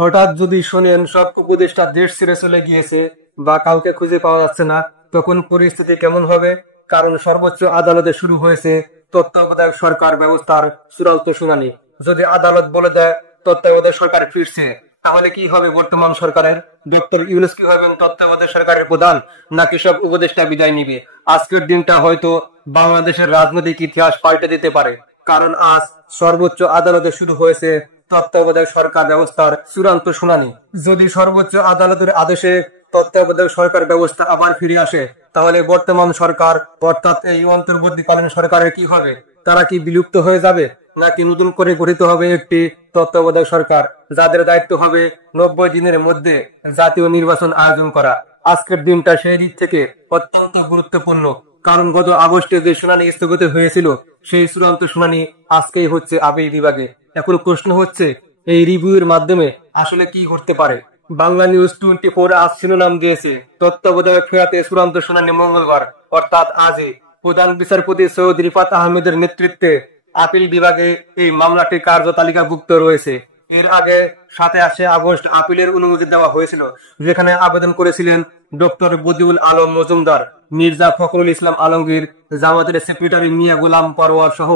হঠাৎ যদি শোনেন সব উপদেষ্টা দেশ ছেড়ে চলে গিয়েছে বা কাউকে খুঁজে পাওয়া যাচ্ছে না, তখন পরিস্থিতি কেমন হবে? কারণ সর্বোচ্চ আদালতে শুরু হয়েছে তত্ত্বাবধায়ক সরকার ব্যবস্থার চূড়ান্ত শুনানি। যদি আদালত বলে দেয় তত্ত্বাবধায়ক সরকার ফিরছে, তাহলে কি হবে বর্তমান সরকারের? ডক্টর ইউনূস কি হবেন তত্ত্বাবধায়ক সরকারের প্রধান, নাকি সব উপদেষ্টা বিদায় নিবে? আজকের দিনটা হয়তো বাংলাদেশের রাজনৈতিক ইতিহাস পাল্টে দিতে পারে, কারণ আজ সর্বোচ্চ আদালতে শুরু হয়েছে তত্ত্বাবধায়ক সরকার ব্যবস্থার চূড়ান্ত শুনানি। যদি সর্বোচ্চ আদালতের আদেশে তত্ত্বাবধায়ক সরকার ব্যবস্থা আবার ফিরে আসে, তাহলে বর্তমান সরকার অর্থাৎ এই অন্তর্বর্তীকালীন সরকারের কি হবে? তারা কি বিলুপ্ত হয়ে যাবে, নাকি নতুন করে গঠিত হবে একটি তত্ত্বাবধায়ক সরকার, যাদের দায়িত্ব হবে 90 দিনের মধ্যে জাতীয় নির্বাচন আয়োজন করা? আজকের দিনটা সেই দিক থেকে অত্যন্ত গুরুত্বপূর্ণ, কারণ গত আগস্টে যে শুনানি স্থগিত হয়েছিল, সেই চূড়ান্ত শুনানি আজকেই হচ্ছে আপিল বিভাগে। এখন প্রশ্ন হচ্ছে, এই রিভিউয়ের মাধ্যমে আসলে কি ঘটতে পারে? বাংলা নিউজ 24 আজ শিরোনাম দিয়েছে, তত্ত্বাবধায়ক ফেরাতে চূড়ান্ত শুনানি মঙ্গলবার, অর্থাৎ আজই। প্রধান বিচারপতি সৈয়দ রিফাত আহমেদের নেতৃত্বে আপিল বিভাগে এই মামলাটি কার্য তালিকাভুক্ত রয়েছে। এর আগে 27 আগস্ট আপিলের অনুমতি দেওয়া হয়েছিল, যেখানে আবেদন করেছিলেন ডক্টর বদিউল আলম মজুমদার, মির্জা ফখরুল ইসলাম আলমগীর, জামাতের সেক্রেটারি মিয়া গোলাম পরোয়ার সহ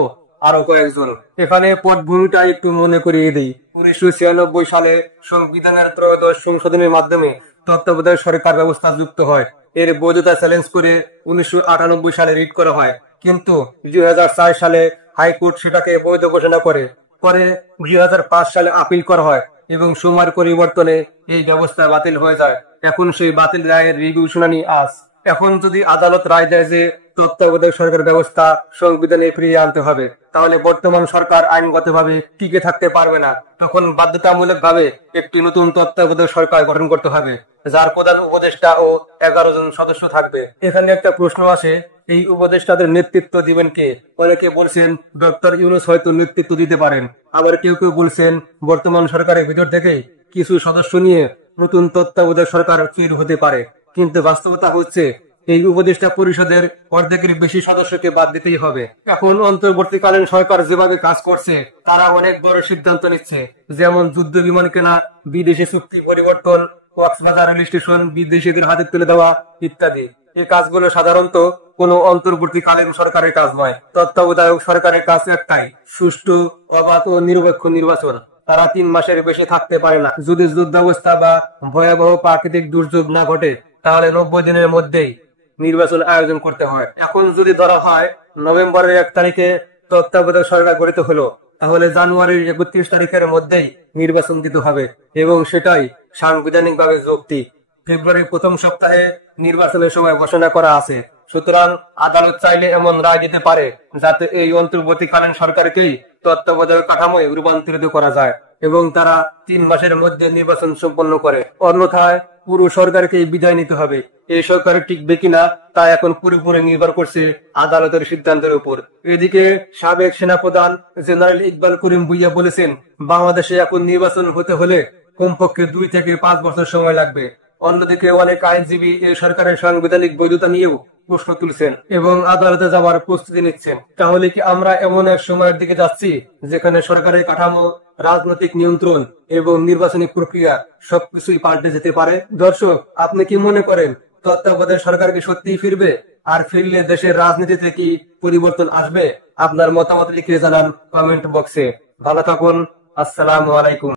আরো কয়েকজন। এখানে পটভূমিটা একটু মনে করিয়ে দিই। 1996 সালে সংবিধানের ত্রয়োদশ সংশোধনের মাধ্যমে তত্ত্বাবধায়ক সরকার ব্যবস্থা যুক্ত হয়। এর বৈধতা চ্যালেঞ্জ করে 1998 সালে রিট করা হয়, কিন্তু 2004 সালে হাইকোর্ট সেটাকে বৈধ ঘোষণা করে। পরে 2005 সালে আপিল করা হয় এবং সময়ের পরিবর্তনে এই ব্যবস্থা বাতিল হয়ে যায়। এখন সেই বাতিল রায়ের রিভিউ শুনানি আজ। এখন যদি আদালত রায় দেয় যে তত্ত্বাবধায়ক সরকার ব্যবস্থা সংবিধানে ফিরিয়ে আনতে হবে, তাহলে বর্তমান সরকার আইনগতভাবে টিকে থাকতে পারবে না। তখন বাধ্যতামূলকভাবে একটি নতুন তত্ত্বাবধায়ক সরকার গঠন করতে হবে, যার প্রধান উপদেষ্টা ও 11 জন সদস্য থাকবে। এখানে একটা প্রশ্ন আসে, এই উপদেষ্টাদের নেতৃত্ব দিবেন কে? অনেকে বলছেন ডক্টর ইউনূস হয়তো নেতৃত্ব দিতে পারেন, আবার কেউ কেউ বলছেন বর্তমান সরকারের ভিতর থেকে কিছু সদস্য নিয়ে নতুন তত্ত্বাবধায়ক সরকার ফির হতে পারে। কিন্তু বাস্তবতা হচ্ছে এই উপদেষ্টা পরিষদের অর্ধেকের বেশি সদস্যকে বাদ দিতেই হবে। এখন অন্তর্বর্তীকালীন সরকার যেভাবে কাজ করছে, তারা অনেক বড় সিদ্ধান্ত নিচ্ছে, যেমন যুদ্ধ বিমান কেনা, বিদেশি চুক্তি পরিবর্তন, কক্সবাজার রেল স্টেশন বিদেশিদের হাতে তুলে দেওয়া ইত্যাদি। এই কাজগুলো সাধারণত কোনো অন্তর্বর্তীকালীন সরকারের কাজ নয়। তত্ত্বাবধায়ক সরকারের কাজ একটাই, সুষ্ঠু, অবাধ ও নিরপেক্ষ নির্বাচন। তারা 3 মাসের বেশি থাকতে পারে না। যদি যুদ্ধাবস্থা বা ভয়াবহ প্রাকৃতিক দুর্যোগ না ঘটে, তাহলে 90 দিনের মধ্যেই নির্বাচন আয়োজন করতে হয়। এখন যদি ধরা হয় নভেম্বরের 1 তারিখে তত্ত্বাবধায়ক সরকার গঠিত হলো, তাহলে জানুয়ারির 31 তারিখের মধ্যেই নির্বাচন দিতে হবে, এবং সেটাই সাংবিধানিক ভাবে যৌক্তিক। ফেব্রুয়ারির প্রথম সপ্তাহে নির্বাচনের সময় ঘোষণা করা আছে। সুতরাং আদালত চাইলে এমন রায় দিতে পারে যাতে এই অন্তর্বর্তীকালীন সরকারকেই তত্ত্বাবধায়ক কাঠামোয় রূপান্তরিত করা যায় এবং তারা 3 মাসের মধ্যে নির্বাচন সম্পন্ন করে। অন্যথায় পুরো সরকারকে বিদায় নিতে হবে। এই সরকার টিকবে কিনা তা এখন পুরোপুরি নির্ভর করছে আদালতের সিদ্ধান্তের উপর। এদিকে সাবেক সেনাপ্রধান জেনারেল ইকবাল করিম ভুইয়া বলেছেন, বাংলাদেশে এখন নির্বাচন হতে হলে কমপক্ষে 2 থেকে 5 বছর সময় লাগবে। অন্যদিকে অনেক আইনজীবী এই সরকারের সাংবিধানিক বৈধতা নিয়েও প্রশ্ন তুলছেন এবং আদালতে যাওয়ার প্রস্তুতি নিচ্ছেন। তাহলে কি আমরা এমন এক সময়ের দিকে যাচ্ছি যেখানে সরকারের কাঠামো, রাজনৈতিক নিয়ন্ত্রণ এবং নির্বাচনী প্রক্রিয়া সবকিছুই পাল্টে যেতে পারে? দর্শক, আপনি কি মনে করেন তত্ত্বাবধায়ক সরকার কি সত্যিই ফিরবে? আর ফিরলে দেশের রাজনীতিতে কি পরিবর্তন আসবে? আপনার মতামত লিখে জানান কমেন্ট বক্সে। ভালো থাকুন। আসসালামু আলাইকুম।